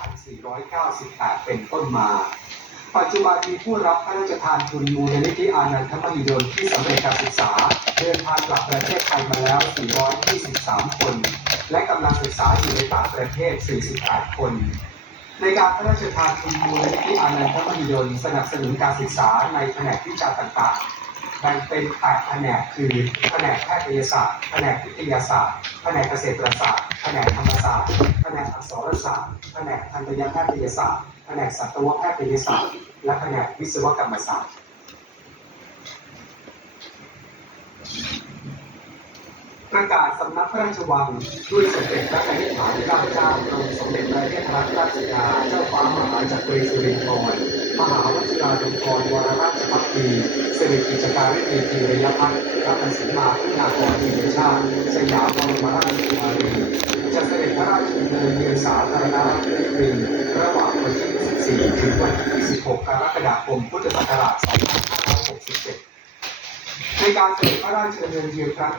2498 เป็นต้นมา ปัจจุบันมีผู้รับพระราชทานทุนมูลนิธิอานันทมหิดลที่สำเร็จการศึกษา เดินทางกลับประเทศไทยมาแล้ว 423 คน และกำลังศึกษาอยู่ในต่างประเทศ 48 คน ในการพระราชทานทุนมูลนิธิอานันทมหิดลสนับสนุนการศึกษาในแผนกวิชาต่างๆ แบ่งเป็น8แผนกคือแผนกแพทยศาสตร์แผนกวิทยาศาสตร์แผนกเกษตรศาสตร์แผนกธรรมศาสตร์แผนกอักษรศาสตร์แผนกทันตแพทยศาสตร์แผนกสัตวแพทยศาสตร์และแผนกวิศวกรรมศาสตร์ประกาศสำนักพระราชวังด้วยสมเด็จพระนิธิฐานเกล้าเจ้ากรมสมเด็จพระเทพรัตนราชสุดาเจ้าฟ้ามหาจักรีสุรินทร์มหาวชิราลงกรณวรราชพักดี ริกิจการิณีธีรยพัฒน์รัตนสีมาคุณากรทีชาติสยามบรมราชกุมารีจะเสด็จพระราชดำเนินเยือนสาธารณรัฐฟิลิปปินส์ระหว่างวันที่ 24 ถึงวันที่ 26 กรกฎาคม พุทธศักราช 2567 ในการเสด็จพระราชดำเนินเยือนครั้ง